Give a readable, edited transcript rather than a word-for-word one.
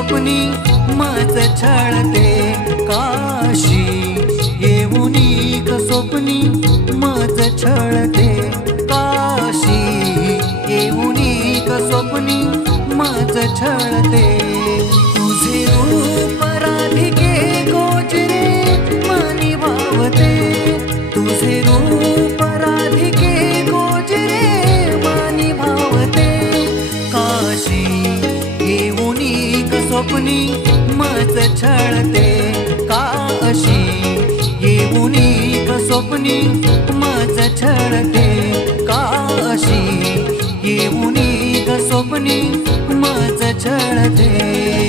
स्वप्नी मज छळते काशी येऊनी ग स्वप्नी मज छळते काशी येऊनी ग स्वप्नी मज छळते तुझे रूप राधिके गोचरे मनी भावते तुझे रूप राधिके गोचरे मनी भावते काशी येऊनी ग स्वप्नी मज छळते काशी येऊनी ग स्वप्नी मज छळते काशी येऊनी ग स्वप्नी मज छळते